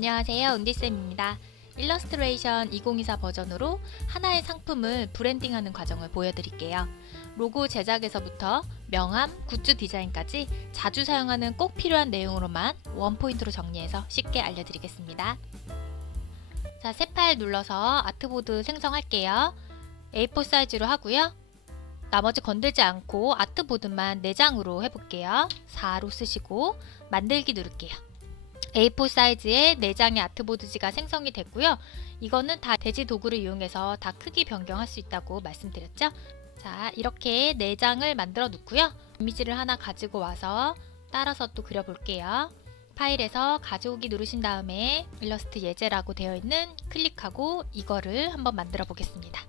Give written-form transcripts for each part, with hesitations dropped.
안녕하세요. 은디쌤입니다. 일러스트레이션 2024 버전으로 하나의 상품을 브랜딩하는 과정을 보여드릴게요. 로고 제작에서부터 명함, 굿즈 디자인까지 자주 사용하는 꼭 필요한 내용으로만 원포인트로 정리해서 쉽게 알려드리겠습니다. 자, 새 파일 눌러서 아트보드 생성할게요. A4 사이즈로 하고요. 나머지 건들지 않고 아트보드만 4장으로 해볼게요. 4로 쓰시고 만들기 누를게요. A4 사이즈의 4장의 아트보드지가 생성이 됐고요. 이거는 다 대지 도구를 이용해서 다 크기 변경할 수 있다고 말씀드렸죠. 자, 이렇게 4장을 만들어 놓고요. 이미지를 하나 가지고 와서 따라서 또 그려볼게요. 파일에서 가져오기 누르신 다음에 일러스트 예제라고 되어 있는 클릭하고 이거를 한번 만들어 보겠습니다.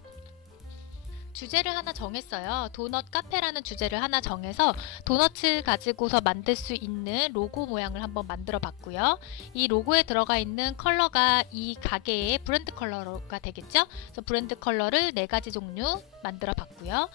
주제를 하나 정했어요. 도넛 카페라는 주제를 하나 정해서 도넛을 가지고서 만들 수 있는 로고 모양을 한번 만들어 봤고요. 이 로고에 들어가 있는 컬러가 이 가게의 브랜드 컬러가 되겠죠. 그래서 브랜드 컬러를 4가지 종류 만들어 봤고요.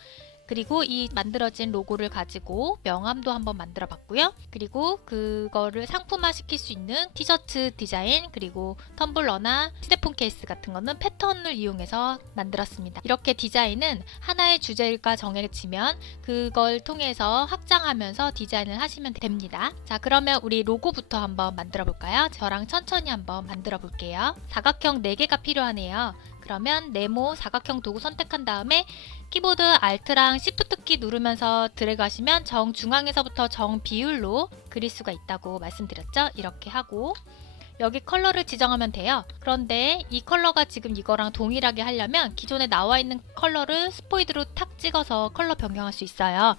그리고 이 만들어진 로고를 가지고 명함도 한번 만들어 봤고요. 그리고 그거를 상품화 시킬 수 있는 티셔츠 디자인, 그리고 텀블러나 휴대폰 케이스 같은 거는 패턴을 이용해서 만들었습니다. 이렇게 디자인은 하나의 주제가 정해지면 그걸 통해서 확장하면서 디자인을 하시면 됩니다. 자, 그러면 우리 로고부터 한번 만들어 볼까요? 저랑 천천히 한번 만들어 볼게요. 사각형 4개가 필요하네요. 그러면 네모 사각형 도구 선택한 다음에 키보드 Alt랑 Shift 키 누르면서 드래그 하시면 정중앙에서부터 정비율로 그릴 수가 있다고 말씀드렸죠. 이렇게 하고 여기 컬러를 지정하면 돼요. 그런데 이 컬러가 지금 이거랑 동일하게 하려면 기존에 나와 있는 컬러를 스포이드로 탁 찍어서 컬러 변경할 수 있어요.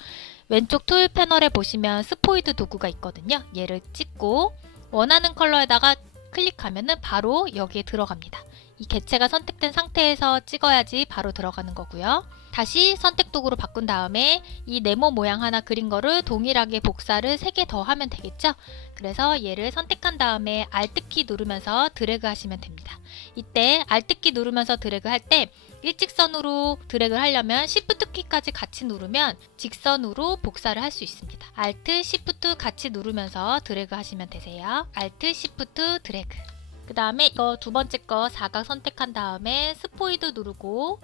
왼쪽 툴 패널에 보시면 스포이드 도구가 있거든요. 얘를 찍고 원하는 컬러에다가 클릭하면은 바로 여기에 들어갑니다. 이 개체가 선택된 상태에서 찍어야지 바로 들어가는 거고요. 다시 선택 도구로 바꾼 다음에 이 네모 모양 하나 그린 거를 동일하게 복사를 3개 더 하면 되겠죠? 그래서 얘를 선택한 다음에 Alt 키 누르면서 드래그 하시면 됩니다. 이때 Alt 키 누르면서 드래그 할 때 일직선으로 드래그를 하려면 Shift 키까지 같이 누르면 직선으로 복사를 할 수 있습니다. Alt, Shift 같이 누르면서 드래그 하시면 되세요. Alt, Shift, 드래그. 그 다음에 이거 두 번째 거 사각 선택한 다음에 스포이드 누르고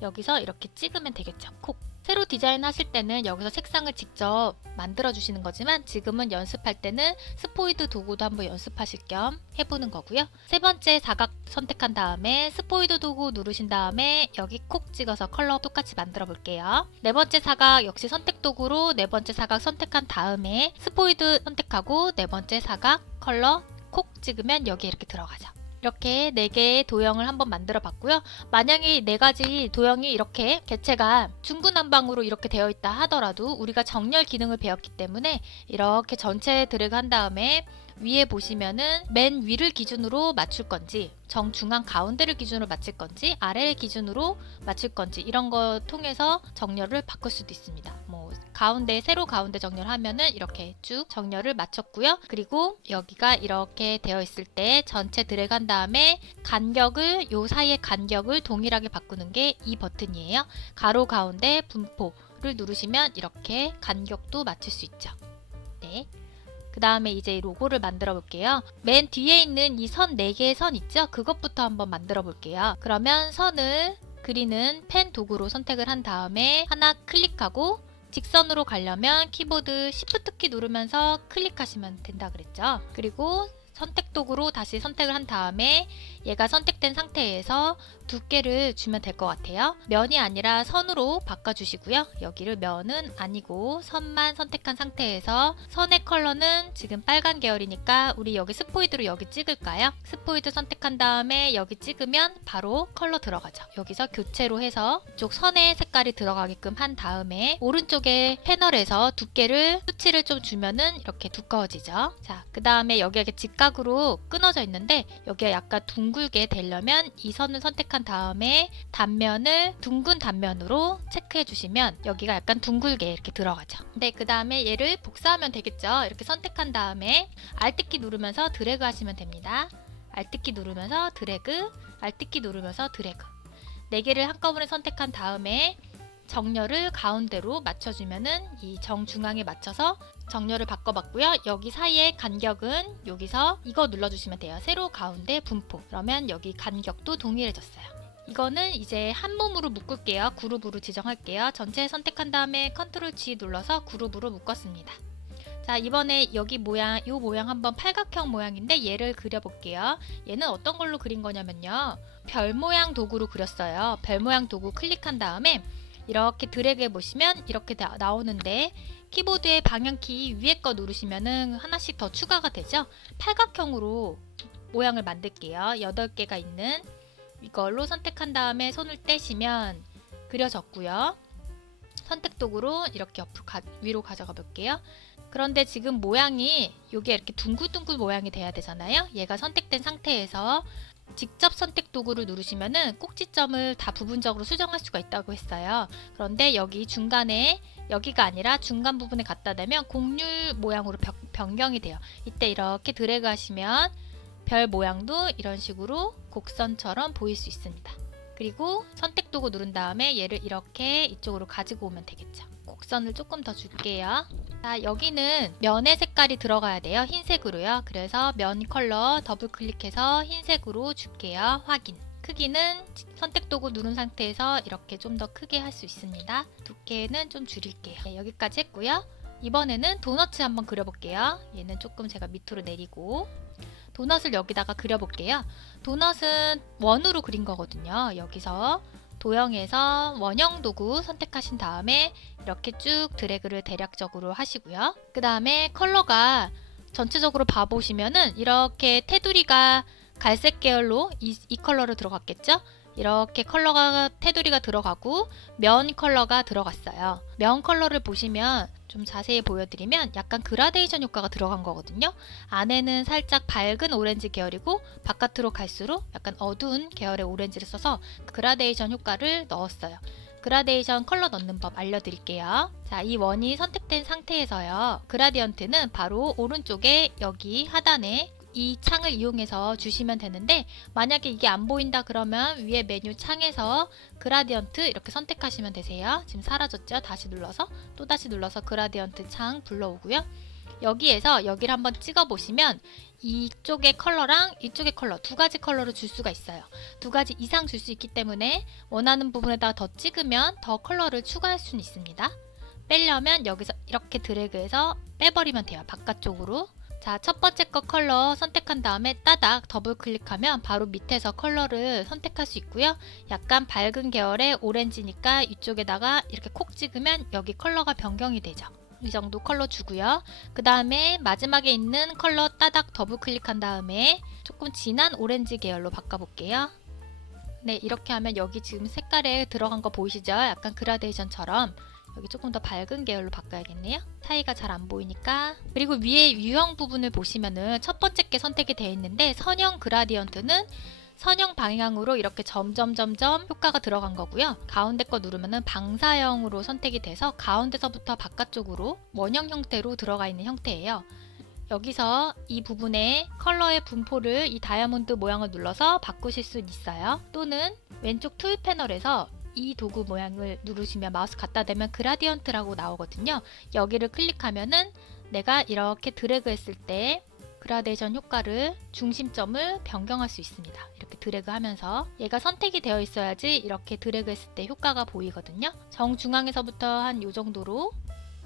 여기서 이렇게 찍으면 되겠죠. 콕. 새로 디자인 하실 때는 여기서 색상을 직접 만들어 주시는 거지만 지금은 연습할 때는 스포이드 도구도 한번 연습하실 겸 해보는 거고요. 세 번째 사각 선택한 다음에 스포이드 도구 누르신 다음에 여기 콕 찍어서 컬러 똑같이 만들어 볼게요. 네 번째 사각 역시 선택 도구로 네 번째 사각 선택한 다음에 스포이드 선택하고 네 번째 사각 컬러 콕 찍으면 여기 이렇게 들어가죠. 이렇게 4개의 도형을 한번 만들어 봤고요. 만약에 4가지 도형이 이렇게 개체가 중구난방으로 이렇게 되어 있다 하더라도 우리가 정렬 기능을 배웠기 때문에 이렇게 전체 드래그 한 다음에 위에 보시면은 맨 위를 기준으로 맞출 건지 정중앙 가운데를 기준으로 맞출 건지 아래를 기준으로 맞출 건지 이런 거 통해서 정렬을 바꿀 수도 있습니다. 뭐 가운데 세로 가운데 정렬하면은 이렇게 쭉 정렬을 맞췄고요. 그리고 여기가 이렇게 되어 있을 때 전체 드래그 한 다음에 간격을 요 사이의 간격을 동일하게 바꾸는 게 이 버튼이에요. 가로 가운데 분포를 누르시면 이렇게 간격도 맞출 수 있죠. 네. 그 다음에 이제 로고를 만들어 볼게요. 맨 뒤에 있는 이 선 4개의 선 있죠? 그것부터 한번 만들어 볼게요. 그러면 선을 그리는 펜 도구로 선택을 한 다음에 하나 클릭하고 직선으로 가려면 키보드 Shift 키 누르면서 클릭하시면 된다 그랬죠? 그리고 선택 도구로 다시 선택을 한 다음에 얘가 선택된 상태에서 두께를 주면 될 것 같아요. 면이 아니라 선으로 바꿔주시고요. 여기를 면은 아니고 선만 선택한 상태에서 선의 컬러는 지금 빨간 계열이니까 우리 여기 스포이드로 여기 찍을까요? 스포이드 선택한 다음에 여기 찍으면 바로 컬러 들어가죠. 여기서 교체로 해서 이쪽 선의 색깔이 들어가게끔 한 다음에 오른쪽에 패널에서 두께를 수치를 좀 주면은 이렇게 두꺼워지죠. 자, 그 다음에 여기가 직각으로 끊어져 있는데 여기가 약간 둥글게 되려면 이 선을 선택한 다음에 단면을 둥근 단면으로 체크해 주시면 여기가 약간 둥글게 이렇게 들어가죠. 네, 그 다음에 얘를 복사하면 되겠죠. 이렇게 선택한 다음에 Alt 키 누르면서 드래그 하시면 됩니다. Alt 키 누르면서 드래그, Alt 키 누르면서 드래그. 4개를 한꺼번에 선택한 다음에 정렬을 가운데로 맞춰주면은 이 정중앙에 맞춰서 정렬을 바꿔봤고요. 여기 사이에 간격은 여기서 이거 눌러주시면 돼요. 세로 가운데 분포. 그러면 여기 간격도 동일해졌어요. 이거는 이제 한 몸으로 묶을게요. 그룹으로 지정할게요. 전체 선택한 다음에 컨트롤 G 눌러서 그룹으로 묶었습니다. 자, 이번에 여기 모양, 이 모양 한번 팔각형 모양인데 얘를 그려볼게요. 얘는 어떤 걸로 그린 거냐면요. 별 모양 도구로 그렸어요. 별 모양 도구 클릭한 다음에 이렇게 드래그 해보시면 이렇게 나오는데 키보드의 방향키 위에 거 누르시면은 하나씩 더 추가가 되죠. 팔각형으로 모양을 만들게요. 8개가 있는 이걸로 선택한 다음에 손을 떼시면 그려졌고요. 선택 도구로 이렇게 옆으로 위로 가져가 볼게요. 그런데 지금 모양이 이게 이렇게 둥글둥글 모양이 돼야 되잖아요. 얘가 선택된 상태에서 직접 선택 도구를 누르시면은 꼭지점을 다 부분적으로 수정할 수가 있다고 했어요. 그런데 여기 중간에 여기가 아니라 중간 부분에 갖다 대면 곡률 모양으로 변경이 돼요. 이때 이렇게 드래그 하시면 별 모양도 이런 식으로 곡선처럼 보일 수 있습니다. 그리고 선택 도구 누른 다음에 얘를 이렇게 이쪽으로 가지고 오면 되겠죠. 곡선을 조금 더 줄게요. 자, 여기는 면의 색깔이 들어가야 돼요. 흰색으로요. 그래서 면 컬러 더블 클릭해서 흰색으로 줄게요. 확인. 크기는 선택 도구 누른 상태에서 이렇게 좀 더 크게 할 수 있습니다. 두께는 좀 줄일게요. 네, 여기까지 했고요. 이번에는 도너츠 한번 그려볼게요. 얘는 조금 제가 밑으로 내리고 도넛을 여기다가 그려볼게요. 도넛은 원으로 그린 거거든요. 여기서 도형에서 원형 도구 선택하신 다음에 이렇게 쭉 드래그를 대략적으로 하시고요. 그 다음에 컬러가 전체적으로 봐보시면은 이렇게 테두리가 갈색 계열로 이 컬러로 들어갔겠죠? 이렇게 컬러가 테두리가 들어가고 면 컬러가 들어갔어요. 면 컬러를 보시면 좀 자세히 보여드리면 약간 그라데이션 효과가 들어간 거거든요. 안에는 살짝 밝은 오렌지 계열이고 바깥으로 갈수록 약간 어두운 계열의 오렌지를 써서 그라데이션 효과를 넣었어요. 그라데이션 컬러 넣는 법 알려드릴게요. 자, 이 원이 선택된 상태에서요. 그라디언트는 바로 오른쪽에 여기 하단에 이 창을 이용해서 주시면 되는데 만약에 이게 안 보인다 그러면 위에 메뉴 창에서 그라디언트 이렇게 선택하시면 되세요. 지금 사라졌죠? 다시 눌러서 또다시 눌러서 그라디언트 창 불러오고요. 여기에서 여기를 한번 찍어 보시면 이쪽의 컬러랑 이쪽의 컬러 두 가지 컬러를 줄 수가 있어요. 두 가지 이상 줄 수 있기 때문에 원하는 부분에다 더 찍으면 더 컬러를 추가할 수는 있습니다. 빼려면 여기서 이렇게 드래그해서 빼버리면 돼요. 바깥쪽으로. 자, 첫 번째 거 컬러 선택한 다음에 따닥 더블 클릭하면 바로 밑에서 컬러를 선택할 수 있고요. 약간 밝은 계열의 오렌지니까 이쪽에다가 이렇게 콕 찍으면 여기 컬러가 변경이 되죠. 이 정도 컬러 주고요. 그 다음에 마지막에 있는 컬러 따닥 더블 클릭한 다음에 조금 진한 오렌지 계열로 바꿔볼게요. 네, 이렇게 하면 여기 지금 색깔에 들어간 거 보이시죠? 약간 그라데이션처럼. 여기 조금 더 밝은 계열로 바꿔야겠네요. 차이가 잘 안 보이니까. 그리고 위에 유형 부분을 보시면은 첫 번째 게 선택이 되어 있는데 선형 그라디언트는 선형 방향으로 이렇게 점점점점 효과가 들어간 거고요. 가운데 거 누르면은 방사형으로 선택이 돼서 가운데서부터 바깥쪽으로 원형 형태로 들어가 있는 형태예요. 여기서 이 부분에 컬러의 분포를 이 다이아몬드 모양을 눌러서 바꾸실 수 있어요. 또는 왼쪽 툴 패널에서 이 도구 모양을 누르시면 마우스 갖다 대면 그라디언트라고 나오거든요. 여기를 클릭하면은 내가 이렇게 드래그 했을 때 그라데이션 효과를 중심점을 변경할 수 있습니다. 이렇게 드래그 하면서 얘가 선택이 되어 있어야지 이렇게 드래그 했을 때 효과가 보이거든요. 정중앙에서부터 한 이 정도로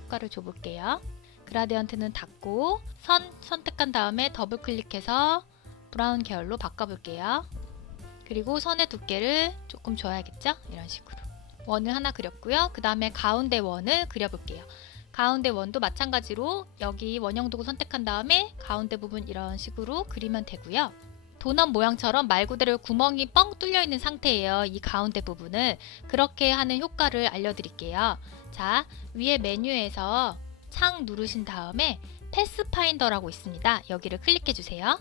효과를 줘볼게요. 그라디언트는 닫고 선 선택한 다음에 더블 클릭해서 브라운 계열로 바꿔볼게요. 그리고 선의 두께를 조금 줘야겠죠? 이런 식으로 원을 하나 그렸고요. 그 다음에 가운데 원을 그려볼게요. 가운데 원도 마찬가지로 여기 원형 도구 선택한 다음에 가운데 부분 이런 식으로 그리면 되고요. 도넛 모양처럼 말 그대로 구멍이 뻥 뚫려 있는 상태예요. 이 가운데 부분을 그렇게 하는 효과를 알려드릴게요. 자, 위에 메뉴에서 창 누르신 다음에 패스파인더라고 있습니다. 여기를 클릭해 주세요.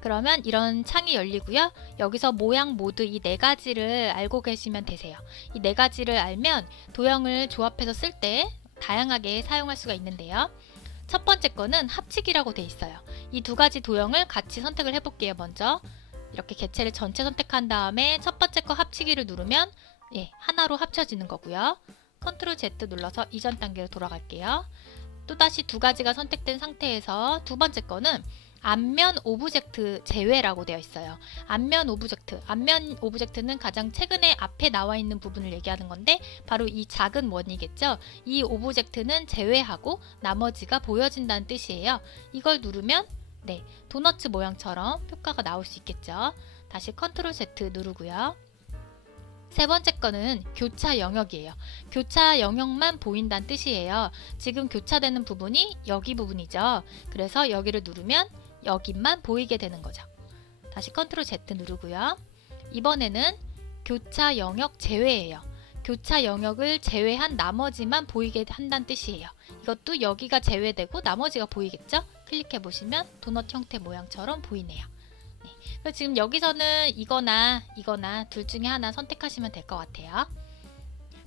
그러면 이런 창이 열리고요. 여기서 모양 모드 이 네 가지를 알고 계시면 되세요. 이 네 가지를 알면 도형을 조합해서 쓸 때 다양하게 사용할 수가 있는데요. 첫 번째 거는 합치기라고 돼 있어요. 이 두 가지 도형을 같이 선택을 해볼게요. 먼저 이렇게 개체를 전체 선택한 다음에 첫 번째 거 합치기를 누르면 예, 하나로 합쳐지는 거고요. 컨트롤 Z 눌러서 이전 단계로 돌아갈게요. 또다시 두 가지가 선택된 상태에서 두 번째 거는 앞면 오브젝트 제외라고 되어 있어요. 앞면 오브젝트는 가장 최근에 앞에 나와 있는 부분을 얘기하는 건데 바로 이 작은 원이겠죠. 이 오브젝트는 제외하고 나머지가 보여진다는 뜻이에요. 이걸 누르면 네, 도너츠 모양처럼 효과가 나올 수 있겠죠. 다시 컨트롤 Z 누르고요. 세 번째 거는 교차 영역이에요. 교차 영역만 보인다는 뜻이에요. 지금 교차되는 부분이 여기 부분이죠. 그래서 여기를 누르면 여기만 보이게 되는 거죠. 다시 컨트롤 Z 누르고요. 이번에는 교차 영역 제외예요. 교차 영역을 제외한 나머지만 보이게 한다는 뜻이에요. 이것도 여기가 제외되고 나머지가 보이겠죠? 클릭해 보시면 도넛 형태 모양처럼 보이네요. 네. 지금 여기서는 이거나 둘 중에 하나 선택하시면 될 것 같아요.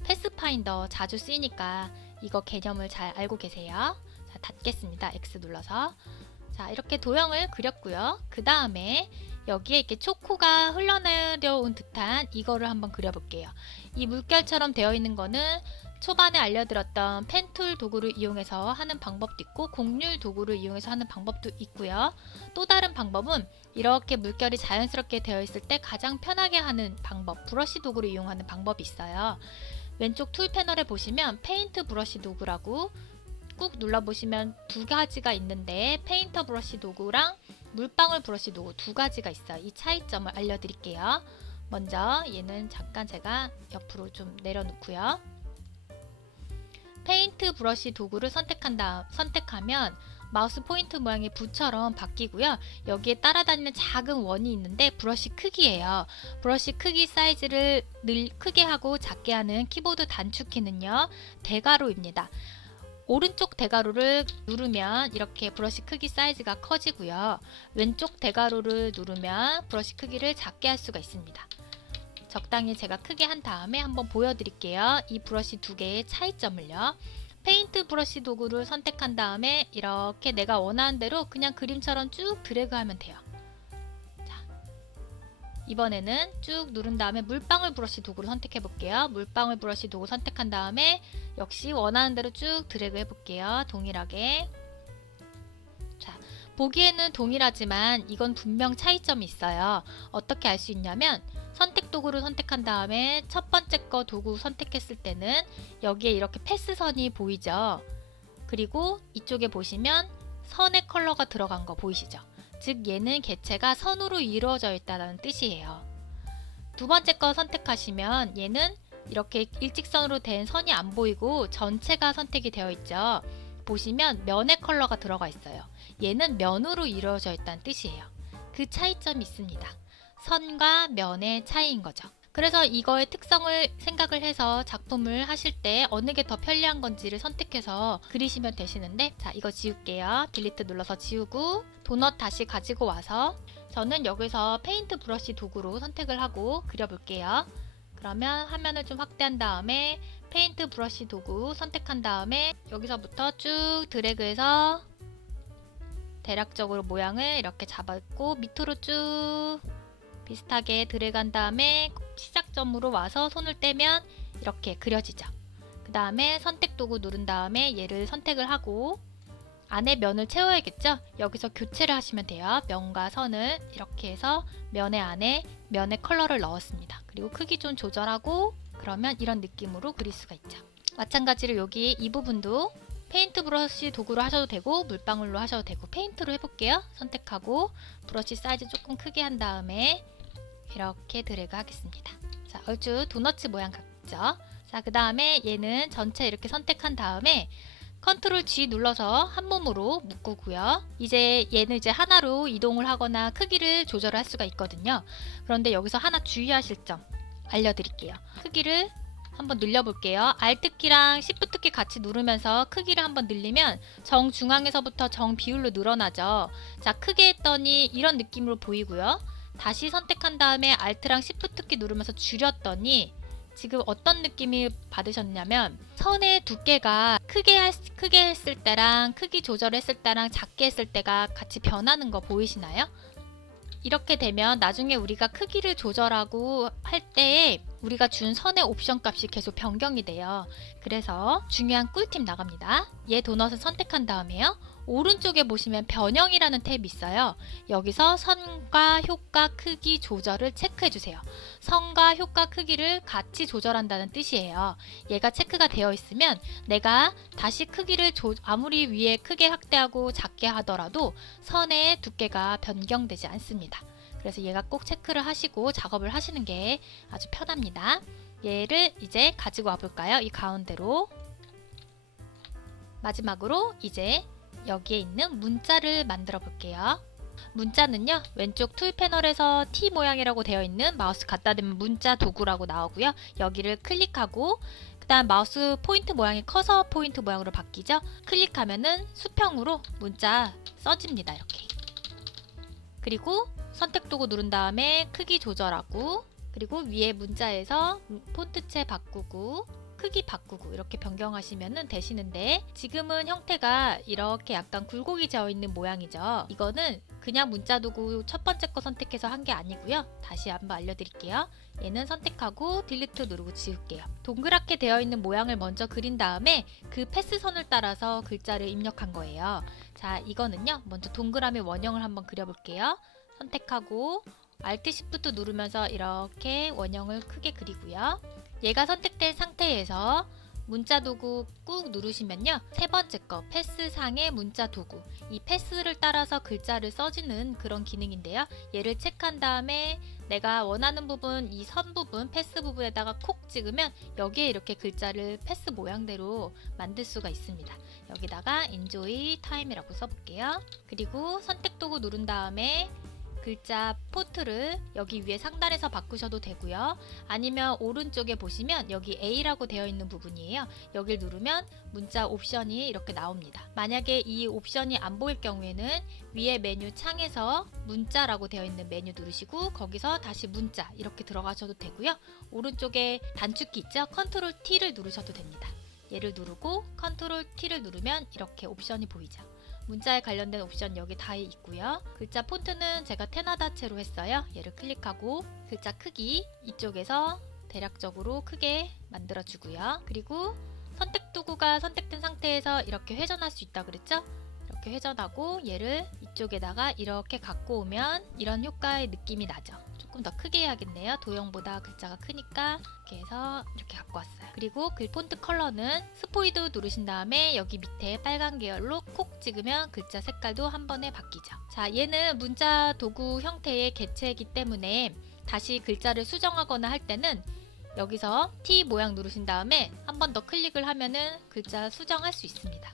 패스파인더 자주 쓰이니까 이거 개념을 잘 알고 계세요. 자, 닫겠습니다. X 눌러서. 자, 이렇게 도형을 그렸고요. 그 다음에 여기에 이렇게 초코가 흘러내려온 듯한 이거를 한번 그려볼게요. 이 물결처럼 되어 있는 거는 초반에 알려드렸던 펜툴 도구를 이용해서 하는 방법도 있고 곡률 도구를 이용해서 하는 방법도 있고요. 또 다른 방법은 이렇게 물결이 자연스럽게 되어 있을 때 가장 편하게 하는 방법, 브러쉬 도구를 이용하는 방법이 있어요. 왼쪽 툴 패널에 보시면 페인트 브러쉬 도구라고 꾹 눌러보시면 두 가지가 있는데 페인터 브러쉬 도구랑 물방울 브러쉬 도구 두 가지가 있어요. 이 차이점을 알려드릴게요. 먼저 얘는 잠깐 제가 옆으로 좀 내려놓고요. 페인트 브러쉬 도구를 선택하면 마우스 포인트 모양이 부처럼 바뀌고요. 여기에 따라다니는 작은 원이 있는데 브러쉬 크기예요. 브러쉬 크기 사이즈를 크게 하고 작게 하는 키보드 단축키는요. 대괄호입니다. 오른쪽 대괄호를 누르면 이렇게 브러쉬 크기 사이즈가 커지고요. 왼쪽 대괄호를 누르면 브러쉬 크기를 작게 할 수가 있습니다. 적당히 제가 크게 한 다음에 한번 보여드릴게요. 이 브러쉬 두 개의 차이점을요. 페인트 브러쉬 도구를 선택한 다음에 이렇게 내가 원하는 대로 그냥 그림처럼 쭉 드래그하면 돼요. 자, 이번에는 쭉 누른 다음에 물방울 브러쉬 도구를 선택해 볼게요. 물방울 브러쉬 도구 선택한 다음에 역시 원하는 대로 쭉 드래그 해 볼게요. 동일하게. 자, 보기에는 동일하지만 이건 분명 차이점이 있어요. 어떻게 알 수 있냐면 선택 도구를 선택한 다음에 첫 번째 거 도구 선택했을 때는 여기에 이렇게 패스선이 보이죠. 그리고 이쪽에 보시면 선의 컬러가 들어간 거 보이시죠? 즉 얘는 개체가 선으로 이루어져 있다는 뜻이에요. 두 번째 거 선택하시면 얘는 이렇게 일직선으로 된 선이 안 보이고 전체가 선택이 되어 있죠. 보시면 면의 컬러가 들어가 있어요. 얘는 면으로 이루어져 있다는 뜻이에요. 그 차이점이 있습니다. 선과 면의 차이인 거죠. 그래서 이거의 특성을 생각을 해서 작품을 하실 때 어느 게 더 편리한 건지를 선택해서 그리시면 되시는데, 자, 이거 지울게요. 딜리트 눌러서 지우고 도넛 다시 가지고 와서 저는 여기서 페인트 브러쉬 도구로 선택을 하고 그려볼게요. 그러면 화면을 좀 확대한 다음에 페인트 브러쉬 도구 선택한 다음에 여기서부터 쭉 드래그해서 대략적으로 모양을 이렇게 잡았고 밑으로 쭉 비슷하게 드래그한 다음에 시작점으로 와서 손을 떼면 이렇게 그려지죠. 그 다음에 선택 도구 누른 다음에 얘를 선택을 하고 안에 면을 채워야겠죠? 여기서 교체를 하시면 돼요. 면과 선을 이렇게 해서 면의 안에 면의 컬러를 넣었습니다. 그리고 크기 좀 조절하고 그러면 이런 느낌으로 그릴 수가 있죠. 마찬가지로 여기 이 부분도 페인트 브러쉬 도구로 하셔도 되고 물방울로 하셔도 되고 페인트로 해볼게요. 선택하고 브러쉬 사이즈 조금 크게 한 다음에 이렇게 드래그 하겠습니다. 자, 얼추 도너츠 모양 같죠? 자, 그 다음에 얘는 전체 이렇게 선택한 다음에 컨트롤 G 눌러서 한 몸으로 묶고요. 이제 얘는 이제 하나로 이동을 하거나 크기를 조절할 수가 있거든요. 그런데 여기서 하나 주의하실 점 알려드릴게요. 크기를 한번 늘려볼게요. Alt키랑 Shift키 같이 누르면서 크기를 한번 늘리면 정중앙에서부터 정비율로 늘어나죠. 자, 크게 했더니 이런 느낌으로 보이고요. 다시 선택한 다음에 Alt랑 Shift키 누르면서 줄였더니 지금 어떤 느낌이 받으셨냐면 선의 두께가 크게 했을 때랑 크기 조절했을 때랑 작게 했을 때가 같이 변하는 거 보이시나요? 이렇게 되면 나중에 우리가 크기를 조절하고 할 때에 우리가 준 선의 옵션 값이 계속 변경이 돼요. 그래서 중요한 꿀팁 나갑니다. 얘 도넛을 선택한 다음에요. 오른쪽에 보시면 변형이라는 탭이 있어요. 여기서 선과 효과 크기 조절을 체크해 주세요. 선과 효과 크기를 같이 조절한다는 뜻이에요. 얘가 체크가 되어 있으면 내가 다시 크기를 아무리 위에 크게 확대하고 작게 하더라도 선의 두께가 변경되지 않습니다. 그래서 얘가 꼭 체크를 하시고 작업을 하시는 게 아주 편합니다. 얘를 이제 가지고 와볼까요? 이 가운데로. 마지막으로 이제 여기에 있는 문자를 만들어 볼게요. 문자는요, 왼쪽 툴 패널에서 T 모양이라고 되어 있는 마우스 갖다 대면 문자 도구라고 나오고요. 여기를 클릭하고 그 다음 마우스 포인트 모양이 커서 포인트 모양으로 바뀌죠. 클릭하면은 수평으로 문자 써집니다. 이렇게. 그리고 선택 도구 누른 다음에 크기 조절하고, 그리고 위에 문자에서 폰트체 바꾸고 크기 바꾸고 이렇게 변경하시면 되시는데, 지금은 형태가 이렇게 약간 굴곡이 지어 있는 모양이죠. 이거는 그냥 문자 도구 첫 번째 거 선택해서 한 게 아니고요. 다시 한번 알려드릴게요. 얘는 선택하고 딜리트 누르고 지울게요. 동그랗게 되어 있는 모양을 먼저 그린 다음에 그 패스선을 따라서 글자를 입력한 거예요. 자, 이거는요, 먼저 동그라미 원형을 한번 그려볼게요. 선택하고 Alt Shift 누르면서 이렇게 원형을 크게 그리고요. 얘가 선택된 상태에서 문자 도구 꾹 누르시면요, 세 번째 거 패스상의 문자 도구, 이 패스를 따라서 글자를 써주는 그런 기능인데요. 얘를 체크한 다음에 내가 원하는 부분, 이 선 부분, 패스 부분에다가 콕 찍으면 여기에 이렇게 글자를 패스 모양대로 만들 수가 있습니다. 여기다가 Enjoy Time이라고 써볼게요. 그리고 선택 도구 누른 다음에 글자 폰트를 여기 위에 상단에서 바꾸셔도 되고요. 아니면 오른쪽에 보시면 여기 A라고 되어 있는 부분이에요. 여길 누르면 문자 옵션이 이렇게 나옵니다. 만약에 이 옵션이 안 보일 경우에는 위에 메뉴 창에서 문자라고 되어 있는 메뉴 누르시고 거기서 다시 문자 이렇게 들어가셔도 되고요. 오른쪽에 단축키 있죠? 컨트롤 T를 누르셔도 됩니다. 얘를 누르고 컨트롤 T를 누르면 이렇게 옵션이 보이죠. 문자에 관련된 옵션 여기 다 있고요. 글자 폰트는 제가 테나다체로 했어요. 얘를 클릭하고 글자 크기 이쪽에서 대략적으로 크게 만들어 주고요. 그리고 선택 도구가 선택된 상태에서 이렇게 회전할 수 있다고 그랬죠? 이렇게 회전하고 얘를 이쪽에다가 이렇게 갖고 오면 이런 효과의 느낌이 나죠. 조금 더 크게 해야겠네요. 도형보다 글자가 크니까 이렇게 해서 이렇게 갖고 왔어요. 그리고 그 폰트 컬러는 스포이드 누르신 다음에 여기 밑에 빨간 계열로 콕 찍으면 글자 색깔도 한 번에 바뀌죠. 자, 얘는 문자 도구 형태의 개체이기 때문에 다시 글자를 수정하거나 할 때는 여기서 T 모양 누르신 다음에 한 번 더 클릭을 하면은 글자 수정할 수 있습니다.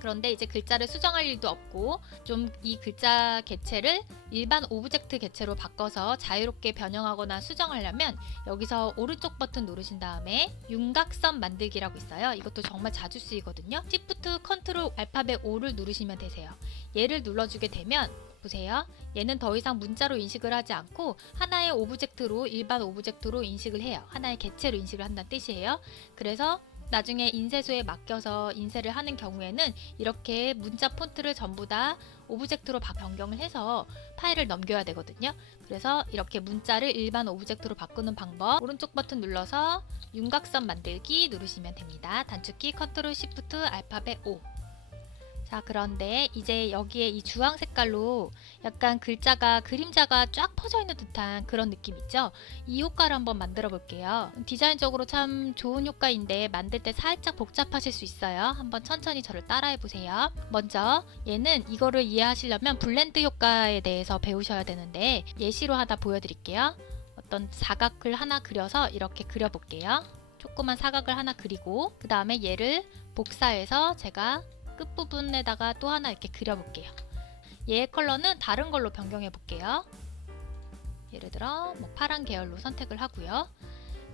그런데 이제 글자를 수정할 일도 없고 좀 이 글자 개체를 일반 오브젝트 개체로 바꿔서 자유롭게 변형하거나 수정하려면 여기서 오른쪽 버튼 누르신 다음에 윤곽선 만들기라고 있어요. 이것도 정말 자주 쓰이거든요. Shift, Ctrl, 알파벳 O를 누르시면 되세요. 얘를 눌러주게 되면 보세요. 얘는 더 이상 문자로 인식을 하지 않고 하나의 오브젝트로, 일반 오브젝트로 인식을 해요. 하나의 개체로 인식을 한다는 뜻이에요. 그래서 나중에 인쇄소에 맡겨서 인쇄를 하는 경우에는 이렇게 문자 폰트를 전부 다 오브젝트로 변경을 해서 파일을 넘겨야 되거든요. 그래서 이렇게 문자를 일반 오브젝트로 바꾸는 방법, 오른쪽 버튼 눌러서 윤곽선 만들기 누르시면 됩니다. 단축키 Ctrl Shift 알파벳 O. 자, 그런데 이제 여기에 이 주황 색깔로 약간 글자가, 그림자가 쫙 퍼져 있는 듯한 그런 느낌 있죠? 이 효과를 한번 만들어 볼게요. 디자인적으로 참 좋은 효과인데 만들 때 살짝 복잡하실 수 있어요. 한번 천천히 저를 따라해 보세요. 먼저 얘는 이거를 이해하시려면 블렌드 효과에 대해서 배우셔야 되는데 예시로 하나 보여드릴게요. 어떤 사각을 하나 그려서 이렇게 그려볼게요. 조그만 사각을 하나 그리고 그 다음에 얘를 복사해서 제가 끝부분에다가 또 하나 이렇게 그려볼게요. 얘의 컬러는 다른 걸로 변경해 볼게요. 예를 들어 뭐 파란 계열로 선택을 하고요.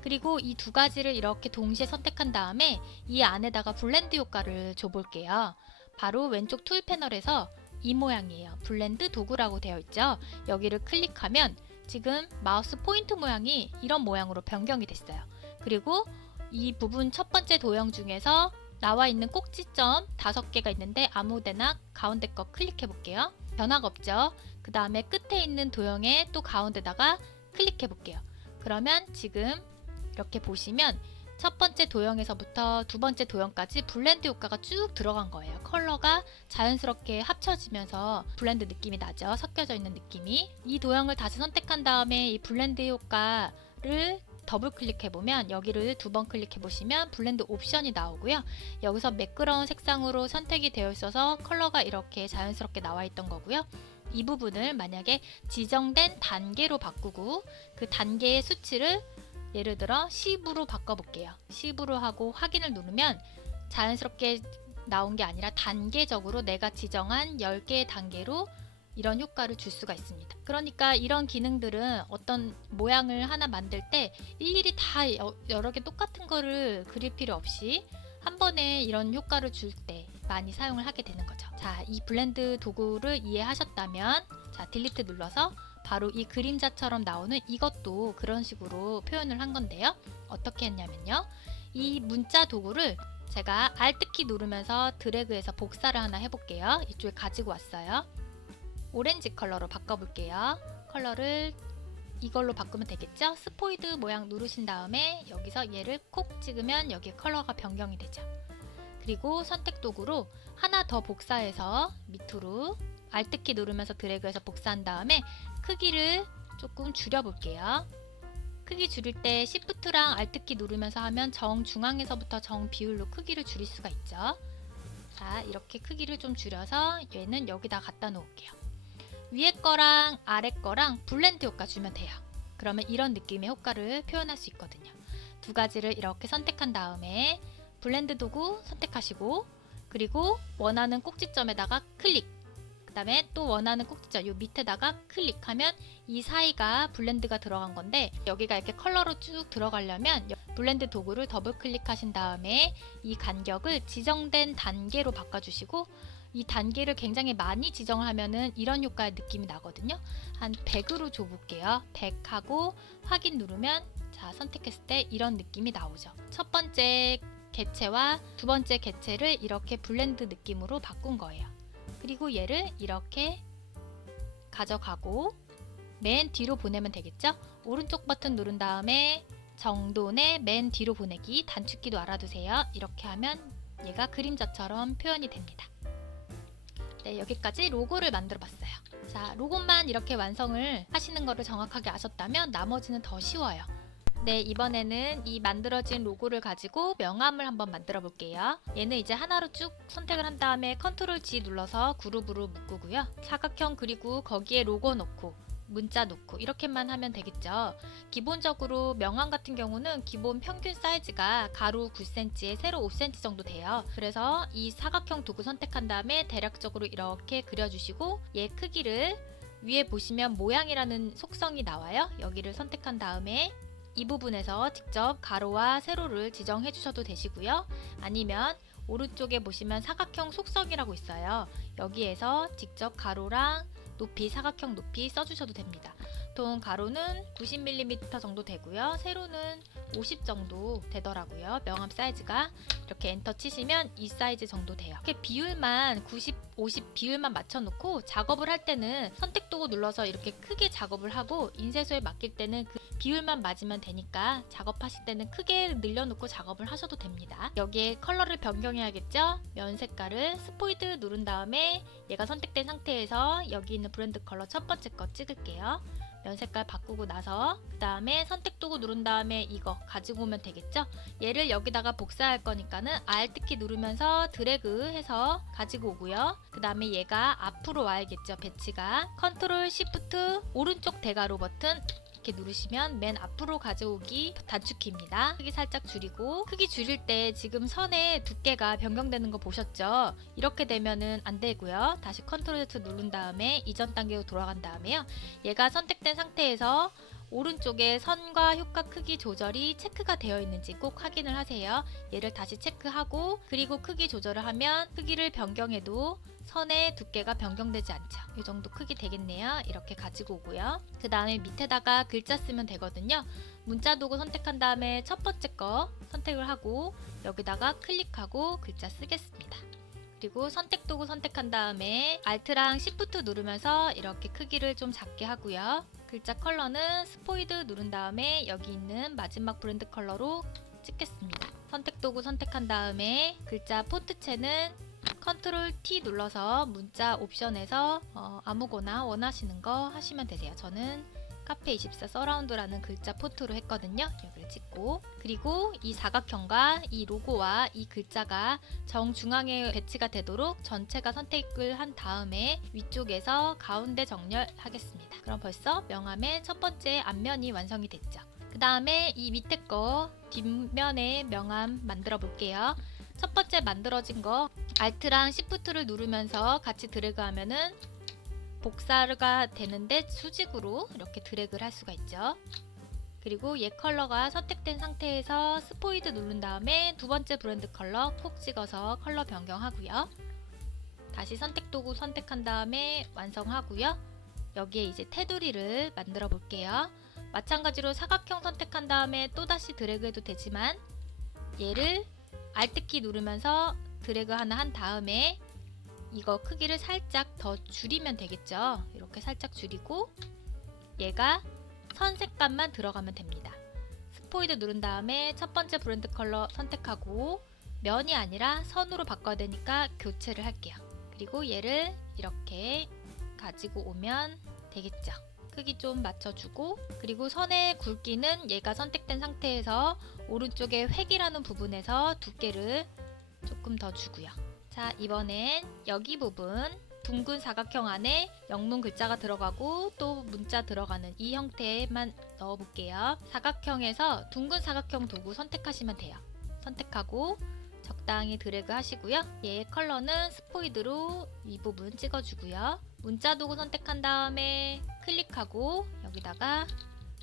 그리고 이 두 가지를 이렇게 동시에 선택한 다음에 이 안에다가 블렌드 효과를 줘볼게요. 바로 왼쪽 툴 패널에서 이 모양이에요. 블렌드 도구라고 되어 있죠. 여기를 클릭하면 지금 마우스 포인트 모양이 이런 모양으로 변경이 됐어요. 그리고 이 부분 첫 번째 도형 중에서 나와 있는 꼭지점 5개가 있는데 아무데나 가운데 거 클릭해 볼게요. 변화가 없죠. 그 다음에 끝에 있는 도형의 또 가운데다가 클릭해 볼게요. 그러면 지금 이렇게 보시면 첫 번째 도형에서부터 두 번째 도형까지 블렌드 효과가 쭉 들어간 거예요. 컬러가 자연스럽게 합쳐지면서 블렌드 느낌이 나죠. 섞여져 있는 느낌이. 이 도형을 다시 선택한 다음에 이 블렌드 효과를 더블 클릭해보면 여기를 두 번 클릭해보시면 블렌드 옵션이 나오고요. 여기서 매끄러운 색상으로 선택이 되어 있어서 컬러가 이렇게 자연스럽게 나와 있던 거고요. 이 부분을 만약에 지정된 단계로 바꾸고 그 단계의 수치를 예를 들어 10으로 바꿔볼게요. 10으로 하고 확인을 누르면 자연스럽게 나온 게 아니라 단계적으로 내가 지정한 10개의 단계로 이런 효과를 줄 수가 있습니다. 그러니까 이런 기능들은 어떤 모양을 하나 만들 때 일일이 다 여러 개 똑같은 거를 그릴 필요 없이 한 번에 이런 효과를 줄 때 많이 사용을 하게 되는 거죠. 자, 이 블렌드 도구를 이해하셨다면 자, 딜리트 눌러서 바로 이 그림자처럼 나오는 이것도 그런 식으로 표현을 한 건데요. 어떻게 했냐면요. 이 문자 도구를 제가 Alt키 누르면서 드래그해서 복사를 하나 해볼게요. 이쪽에 가지고 왔어요. 오렌지 컬러로 바꿔볼게요. 컬러를 이걸로 바꾸면 되겠죠? 스포이드 모양 누르신 다음에 여기서 얘를 콕 찍으면 여기 컬러가 변경이 되죠. 그리고 선택 도구로 하나 더 복사해서 밑으로 Alt키 누르면서 드래그해서 복사한 다음에 크기를 조금 줄여볼게요. 크기 줄일 때 Shift랑 Alt키 누르면서 하면 정중앙에서부터 정비율로 크기를 줄일 수가 있죠. 자, 이렇게 크기를 좀 줄여서 얘는 여기다 갖다 놓을게요. 위에 거랑 아래 거랑 블렌드 효과 주면 돼요. 그러면 이런 느낌의 효과를 표현할 수 있거든요. 두 가지를 이렇게 선택한 다음에 블렌드 도구 선택하시고 그리고 원하는 꼭지점에다가 클릭, 그 다음에 또 원하는 꼭지점 요 밑에다가 클릭하면 이 사이가 블렌드가 들어간 건데 여기가 이렇게 컬러로 쭉 들어가려면 블렌드 도구를 더블 클릭하신 다음에 이 간격을 지정된 단계로 바꿔주시고 이 단계를 굉장히 많이 지정을 하면은 이런 효과의 느낌이 나거든요. 한 100으로 줘볼게요. 100 하고 확인 누르면 자, 선택했을 때 이런 느낌이 나오죠. 첫 번째 개체와 두 번째 개체를 이렇게 블렌드 느낌으로 바꾼 거예요. 그리고 얘를 이렇게 가져가고 맨 뒤로 보내면 되겠죠? 오른쪽 버튼 누른 다음에 정돈의 맨 뒤로 보내기, 단축키도 알아두세요. 이렇게 하면 얘가 그림자처럼 표현이 됩니다. 네, 여기까지 로고를 만들어 봤어요. 자, 로고만 이렇게 완성을 하시는 거를 정확하게 아셨다면 나머지는 더 쉬워요. 네, 이번에는 이 만들어진 로고를 가지고 명암을 한번 만들어 볼게요. 얘는 이제 하나로 쭉 선택을 한 다음에 컨트롤 G 눌러서 그룹으로 묶고요. 사각형 그리고 거기에 로고 넣고 문자 놓고 이렇게만 하면 되겠죠. 기본적으로 명암 같은 경우는 기본 평균 사이즈가 가로 9cm에 세로 5cm 정도 돼요. 그래서 이 사각형 도구 선택한 다음에 대략적으로 이렇게 그려주시고 얘 크기를 위에 보시면 모양이라는 속성이 나와요. 여기를 선택한 다음에 이 부분에서 직접 가로와 세로를 지정해 주셔도 되시고요. 아니면 오른쪽에 보시면 사각형 속성이라고 있어요. 여기에서 직접 가로랑 높이, 사각형 높이 써주셔도 됩니다. 보통 가로는 90mm 정도 되고요. 세로는 50 정도 되더라고요. 명암 사이즈가. 이렇게 엔터 치시면 이 사이즈 정도 돼요. 이렇게 비율만 90, 50 비율만 맞춰놓고 작업을 할 때는 선택 도구 눌러서 이렇게 크게 작업을 하고 인쇄소에 맡길 때는 그 비율만 맞으면 되니까 작업하실 때는 크게 늘려놓고 작업을 하셔도 됩니다. 여기에 컬러를 변경해야겠죠? 면 색깔을 스포이드 누른 다음에 얘가 선택된 상태에서 여기 있는 브랜드 컬러 첫 번째 거 찍을게요. 면 색깔 바꾸고 나서 그 다음에 선택 도구 누른 다음에 이거 가지고 오면 되겠죠? 얘를 여기다가 복사할 거니까는 Alt키 누르면서 드래그 해서 가지고 오고요. 그 다음에 얘가 앞으로 와야겠죠? 배치가 컨트롤 시프트 오른쪽 대가로 버튼 이렇게 누르시면 맨 앞으로 가져오기 단축키입니다. 크기 살짝 줄이고 크기 줄일 때 지금 선의 두께가 변경되는 거 보셨죠? 이렇게 되면은 안 되고요. 다시 컨트롤 Z 누른 다음에 이전 단계로 돌아간 다음에요. 얘가 선택된 상태에서 오른쪽에 선과 효과 크기 조절이 체크가 되어 있는지 꼭 확인을 하세요. 얘를 다시 체크하고 그리고 크기 조절을 하면 크기를 변경해도 선의 두께가 변경되지 않죠. 이 정도 크기 되겠네요. 이렇게 가지고 오고요. 그 다음에 밑에다가 글자 쓰면 되거든요. 문자 도구 선택한 다음에 첫 번째 거 선택을 하고 여기다가 클릭하고 글자 쓰겠습니다. 그리고 선택 도구 선택한 다음에 Alt랑 Shift 누르면서 이렇게 크기를 좀 작게 하고요. 글자 컬러는 스포이드 누른 다음에 여기 있는 마지막 브랜드 컬러로 찍겠습니다. 선택 도구 선택한 다음에 글자 폰트체는 컨트롤 T 눌러서 문자 옵션에서 아무거나 원하시는 거 하시면 되세요. 저는 카페24 서라운드라는 글자 폰트로 했거든요. 여기를 찍고, 그리고 이 사각형과 이 로고와 이 글자가 정중앙에 배치가 되도록 전체가 선택을 한 다음에 위쪽에서 가운데 정렬하겠습니다. 그럼 벌써 명함의 첫 번째 앞면이 완성이 됐죠. 그 다음에 이 밑에 거 뒷면에 명함 만들어 볼게요. 첫 번째 만들어진 거 Alt랑 Shift를 누르면서 같이 드래그하면은 복사가 되는데 수직으로 이렇게 드래그를 할 수가 있죠. 그리고 얘 컬러가 선택된 상태에서 스포이드 누른 다음에 두 번째 브랜드 컬러 콕 찍어서 컬러 변경하고요. 다시 선택 도구 선택한 다음에 완성하고요. 여기에 이제 테두리를 만들어 볼게요. 마찬가지로 사각형 선택한 다음에 또다시 드래그 해도 되지만 얘를 Alt키 누르면서 드래그 하나 한 다음에 이거 크기를 살짝 더 줄이면 되겠죠. 이렇게 살짝 줄이고 얘가 선 색감만 들어가면 됩니다. 스포이드 누른 다음에 첫 번째 브랜드 컬러 선택하고 면이 아니라 선으로 바꿔야 되니까 교체를 할게요. 그리고 얘를 이렇게 가지고 오면 되겠죠. 크기 좀 맞춰주고, 그리고 선의 굵기는 얘가 선택된 상태에서 오른쪽에 획이라는 부분에서 두께를 조금 더 주고요. 자, 이번엔 여기 부분 둥근 사각형 안에 영문 글자가 들어가고 또 문자 들어가는 이 형태만 넣어 볼게요. 사각형에서 둥근 사각형 도구 선택하시면 돼요. 선택하고 적당히 드래그 하시고요. 얘의 컬러는 스포이드로 이 부분 찍어주고요. 문자 도구 선택한 다음에 클릭하고 여기다가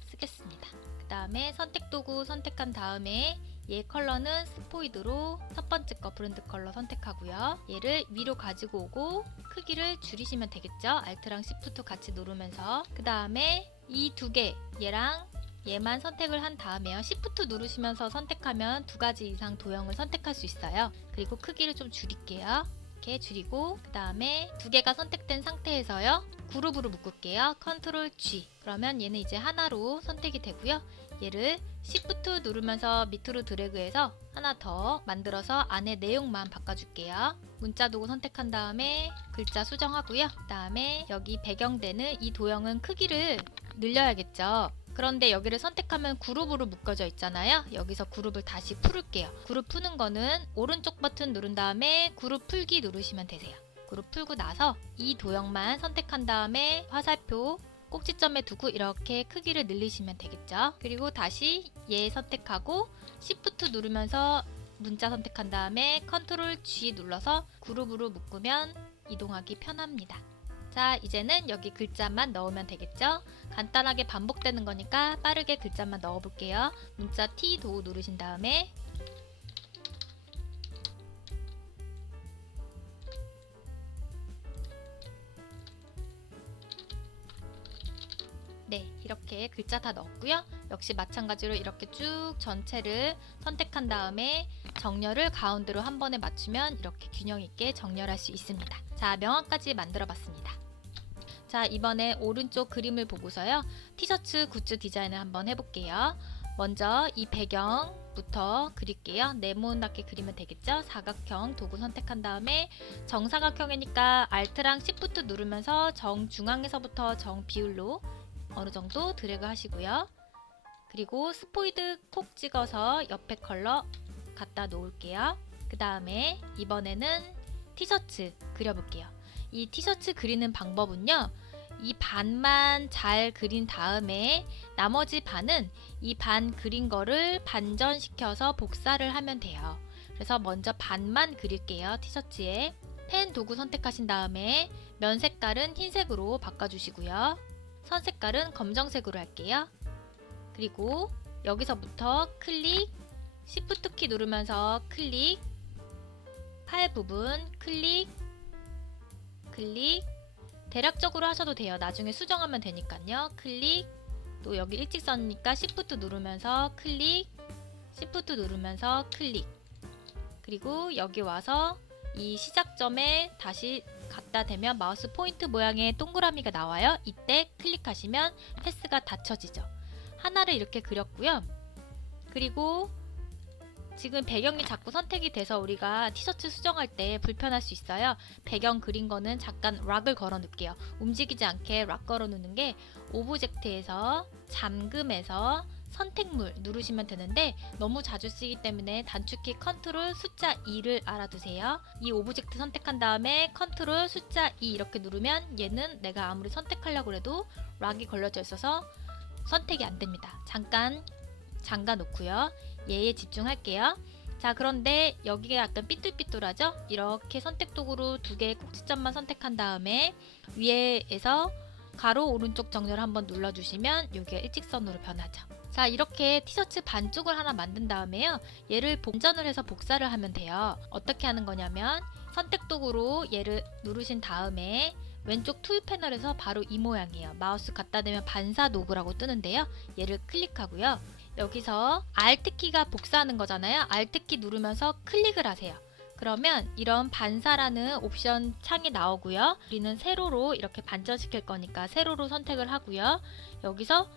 쓰겠습니다. 그 다음에 선택 도구 선택한 다음에 얘 컬러는 스포이드로 첫 번째 거 브랜드 컬러 선택하고요. 얘를 위로 가지고 오고 크기를 줄이시면 되겠죠. Alt랑 Shift 같이 누르면서, 그 다음에 이 두 개 얘랑 얘만 선택을 한 다음에요. Shift 누르시면서 선택하면 두 가지 이상 도형을 선택할 수 있어요. 그리고 크기를 좀 줄일게요. 이렇게 줄이고, 그 다음에 두 개가 선택된 상태에서요. 그룹으로 묶을게요. 컨트롤 G. 그러면 얘는 이제 하나로 선택이 되고요. 얘를 Shift 누르면서 밑으로 드래그해서 하나 더 만들어서 안에 내용만 바꿔줄게요. 문자 도구 선택한 다음에 글자 수정하고요. 그 다음에 여기 배경되는 이 도형은 크기를 늘려야겠죠. 그런데 여기를 선택하면 그룹으로 묶어져 있잖아요. 여기서 그룹을 다시 풀을게요. 그룹 푸는 거는 오른쪽 버튼 누른 다음에 그룹 풀기 누르시면 되세요. 그룹 풀고 나서 이 도형만 선택한 다음에 화살표 꼭지점에 두고 이렇게 크기를 늘리시면 되겠죠. 그리고 다시 얘 선택하고 Shift 누르면서 문자 선택한 다음에 컨트롤 G 눌러서 그룹으로 묶으면 이동하기 편합니다. 자, 이제는 여기 글자만 넣으면 되겠죠. 간단하게 반복되는 거니까 빠르게 글자만 넣어 볼게요. 문자 T 도구 누르신 다음에 네, 이렇게 글자 다 넣었고요. 역시 마찬가지로 이렇게 쭉 전체를 선택한 다음에 정렬을 가운데로 한 번에 맞추면 이렇게 균형 있게 정렬할 수 있습니다. 자, 명함까지 만들어 봤습니다. 자, 이번에 오른쪽 그림을 보고서요. 티셔츠 굿즈 디자인을 한번 해볼게요. 먼저 이 배경부터 그릴게요. 네모나게 그리면 되겠죠? 사각형 도구 선택한 다음에 정사각형이니까 Alt랑 Shift 누르면서 정중앙에서부터 정비율로 어느 정도 드래그 하시고요. 그리고 스포이드 콕 찍어서 옆에 컬러 갖다 놓을게요. 그 다음에 이번에는 티셔츠 그려볼게요. 이 티셔츠 그리는 방법은요. 이 반만 잘 그린 다음에 나머지 반은 이 반 그린 거를 반전시켜서 복사를 하면 돼요. 그래서 먼저 반만 그릴게요. 티셔츠에 펜 도구 선택하신 다음에 면 색깔은 흰색으로 바꿔주시고요. 선 색깔은 검정색으로 할게요. 그리고 여기서부터 클릭, Shift 키 누르면서 클릭, 팔 부분 클릭, 클릭, 대략적으로 하셔도 돼요. 나중에 수정하면 되니까요. 클릭, 또 여기 일직선이니까 Shift 누르면서 클릭, Shift 누르면서 클릭, 그리고 여기 와서 이 시작점에 다시 갖다 대면 마우스 포인트 모양의 동그라미가 나와요. 이때 클릭하시면 패스가 닫혀지죠. 하나를 이렇게 그렸고요. 그리고 지금 배경이 자꾸 선택이 돼서 우리가 티셔츠 수정할 때 불편할 수 있어요. 배경 그린 거는 잠깐 락을 걸어 놓을게요. 움직이지 않게 락 걸어 놓는 게 오브젝트에서 잠금에서 선택물 누르시면 되는데 너무 자주 쓰기 때문에 단축키 컨트롤 숫자 2를 알아두세요. 이 오브젝트 선택한 다음에 컨트롤 숫자 2 이렇게 누르면 얘는 내가 아무리 선택하려고 해도 락이 걸려져 있어서 선택이 안 됩니다. 잠깐 잠가 놓고요. 얘에 집중할게요. 자, 그런데 여기가 약간 삐뚤삐뚤하죠? 이렇게 선택 도구로 두 개의 꼭지점만 선택한 다음에 위에서 가로 오른쪽 정렬 한번 눌러주시면 여기가 일직선으로 변하죠. 자, 이렇게 티셔츠 반쪽을 하나 만든 다음에요. 얘를 본전을 해서 복사를 하면 돼요. 어떻게 하는 거냐면 선택 도구로 얘를 누르신 다음에 왼쪽 툴 패널에서 바로 이 모양이에요. 마우스 갖다 대면 반사 도구라고 뜨는데요. 얘를 클릭하고요. 여기서 Alt키가 복사하는 거잖아요. Alt키 누르면서 클릭을 하세요. 그러면 이런 반사라는 옵션 창이 나오고요. 우리는 세로로 이렇게 반전시킬 거니까 세로로 선택을 하고요. 여기서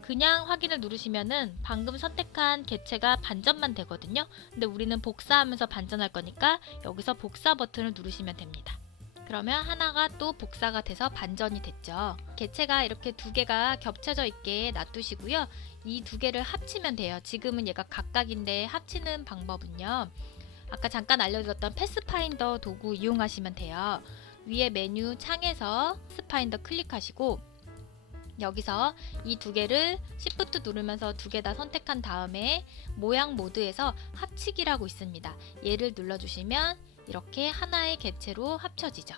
그냥 확인을 누르시면은 방금 선택한 개체가 반전만 되거든요. 근데 우리는 복사하면서 반전할 거니까 여기서 복사 버튼을 누르시면 됩니다. 그러면 하나가 또 복사가 돼서 반전이 됐죠. 개체가 이렇게 두 개가 겹쳐져 있게 놔두시고요. 이 두 개를 합치면 돼요. 지금은 얘가 각각인데 합치는 방법은요. 아까 잠깐 알려드렸던 패스파인더 도구 이용하시면 돼요. 위에 메뉴 창에서 패스파인더 클릭하시고 여기서 이 두 개를 Shift 누르면서 두 개 다 선택한 다음에 모양 모드에서 합치기라고 있습니다. 얘를 눌러주시면 이렇게 하나의 개체로 합쳐지죠.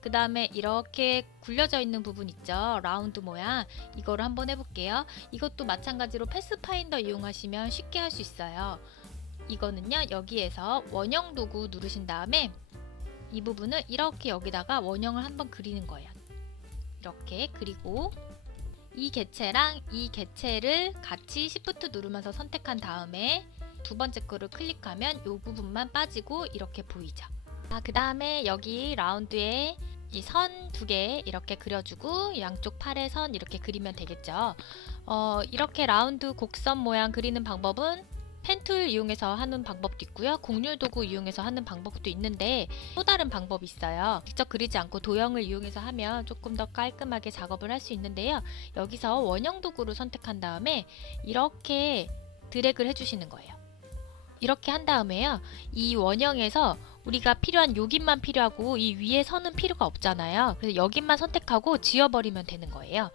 그 다음에 이렇게 굴려져 있는 부분 있죠. 라운드 모양. 이거를 한번 해볼게요. 이것도 마찬가지로 패스파인더 이용하시면 쉽게 할 수 있어요. 이거는요. 여기에서 원형 도구 누르신 다음에 이 부분을 이렇게 여기다가 원형을 한번 그리는 거예요. 이렇게 그리고 이 개체랑 이 개체를 같이 Shift 누르면서 선택한 다음에 두 번째 거를 클릭하면 이 부분만 빠지고 이렇게 보이죠. 그 다음에 여기 라운드에 이 선 두 개 이렇게 그려주고 양쪽 팔에 선 이렇게 그리면 되겠죠. 이렇게 라운드 곡선 모양 그리는 방법은 펜툴 이용해서 하는 방법도 있고요. 곡률 도구 이용해서 하는 방법도 있는데 또 다른 방법이 있어요. 직접 그리지 않고 도형을 이용해서 하면 조금 더 깔끔하게 작업을 할 수 있는데요. 여기서 원형 도구를 선택한 다음에 이렇게 드래그를 해주시는 거예요. 이렇게 한 다음에요. 이 원형에서 우리가 필요한 여기만 필요하고 이 위에 선은 필요가 없잖아요. 그래서 여기만 선택하고 지워버리면 되는 거예요.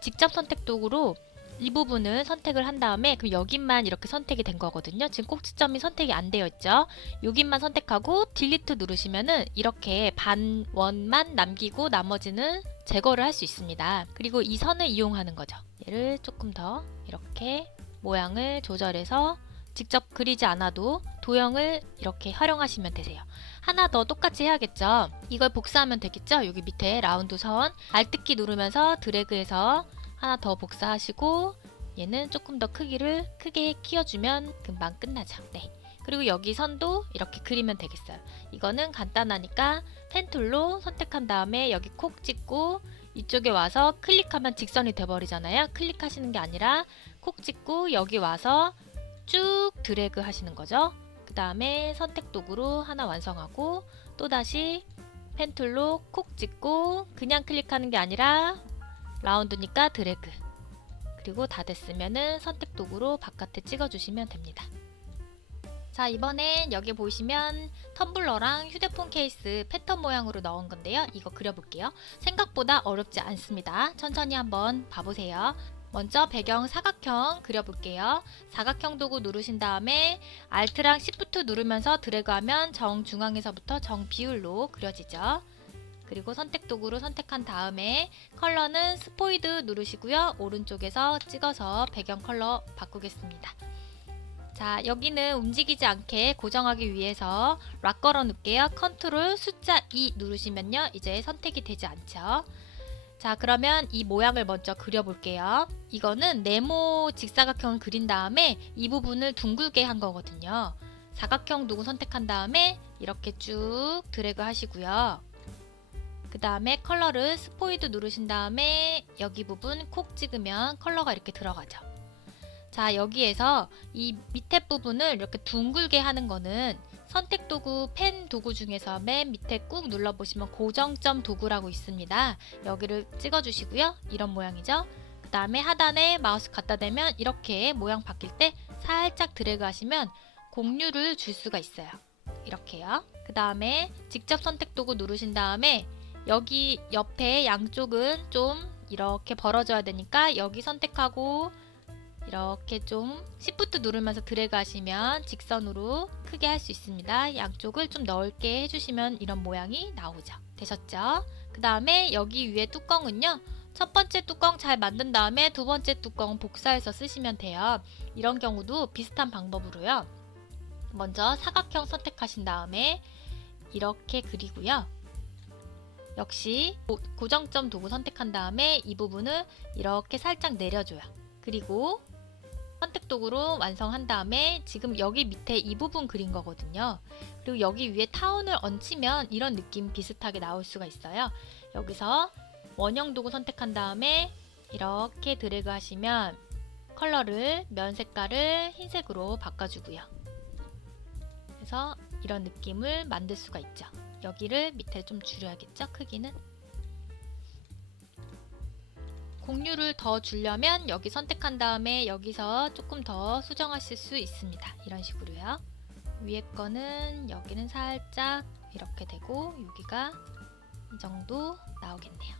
직접 선택 도구로 이 부분을 선택을 한 다음에 그럼 여기만 이렇게 선택이 된 거거든요. 지금 꼭지점이 선택이 안 되어 있죠. 여기만 선택하고 딜리트 누르시면은 이렇게 반원만 남기고 나머지는 제거를 할 수 있습니다. 그리고 이 선을 이용하는 거죠. 얘를 조금 더 이렇게 모양을 조절해서 직접 그리지 않아도 도형을 이렇게 활용하시면 되세요. 하나 더 똑같이 해야겠죠. 이걸 복사하면 되겠죠. 여기 밑에 라운드 선 Alt키 누르면서 드래그해서 하나 더 복사하시고 얘는 조금 더 크기를 크게 키워주면 금방 끝나죠. 네. 그리고 여기 선도 이렇게 그리면 되겠어요. 이거는 간단하니까 펜툴로 선택한 다음에 여기 콕 찍고 이쪽에 와서 클릭하면 직선이 돼버리잖아요. 클릭하시는 게 아니라 콕 찍고 여기 와서 쭉 드래그 하시는 거죠. 그 다음에 선택 도구로 하나 완성하고 또다시 펜툴로 콕 찍고 그냥 클릭하는 게 아니라 라운드니까 드래그 그리고 다 됐으면은 선택 도구로 바깥에 찍어주시면 됩니다. 자, 이번엔 여기 보시면 텀블러랑 휴대폰 케이스 패턴 모양으로 넣은 건데요. 이거 그려볼게요. 생각보다 어렵지 않습니다. 천천히 한번 봐보세요. 먼저 배경 사각형 그려볼게요. 사각형 도구 누르신 다음에 Alt랑 Shift 누르면서 드래그하면 정중앙에서부터 정비율로 그려지죠. 그리고 선택 도구로 선택한 다음에 컬러는 스포이드 누르시고요. 오른쪽에서 찍어서 배경 컬러 바꾸겠습니다. 자, 여기는 움직이지 않게 고정하기 위해서 락 걸어 놓을게요. 컨트롤 숫자 2 누르시면요. 이제 선택이 되지 않죠. 자, 그러면 이 모양을 먼저 그려볼게요. 이거는 네모 직사각형을 그린 다음에 이 부분을 둥글게 한 거거든요. 사각형 도구 선택한 다음에 이렇게 쭉 드래그 하시고요. 그 다음에 컬러를 스포이드 누르신 다음에 여기 부분 콕 찍으면 컬러가 이렇게 들어가죠. 자, 여기에서 이 밑에 부분을 이렇게 둥글게 하는 거는 선택 도구, 펜 도구 중에서 맨 밑에 꾹 눌러보시면 고정점 도구라고 있습니다. 여기를 찍어주시고요. 이런 모양이죠. 그 다음에 하단에 마우스 갖다 대면 이렇게 모양 바뀔 때 살짝 드래그 하시면 공유를 줄 수가 있어요. 이렇게요. 그 다음에 직접 선택 도구 누르신 다음에 여기 옆에 양쪽은 좀 이렇게 벌어져야 되니까 여기 선택하고 이렇게 좀 Shift 누르면서 드래그 하시면 직선으로 크게 할 수 있습니다. 양쪽을 좀 넓게 해주시면 이런 모양이 나오죠. 되셨죠? 그 다음에 여기 위에 뚜껑은요. 첫 번째 뚜껑 잘 만든 다음에 두 번째 뚜껑 복사해서 쓰시면 돼요. 이런 경우도 비슷한 방법으로요. 먼저 사각형 선택하신 다음에 이렇게 그리고요. 역시 고정점 도구 선택한 다음에 이 부분을 이렇게 살짝 내려줘요. 그리고 선택 도구로 완성한 다음에 지금 여기 밑에 이 부분 그린 거거든요. 그리고 여기 위에 타운을 얹히면 이런 느낌 비슷하게 나올 수가 있어요. 여기서 원형 도구 선택한 다음에 이렇게 드래그 하시면 컬러를 면 색깔을 흰색으로 바꿔주고요. 그래서 이런 느낌을 만들 수가 있죠. 여기를 밑에 좀 줄여야겠죠? 크기는. 공유를 더 주려면 여기 선택한 다음에 여기서 조금 더 수정하실 수 있습니다. 이런 식으로요. 위에 거는 여기는 살짝 이렇게 되고 여기가 이 정도 나오겠네요.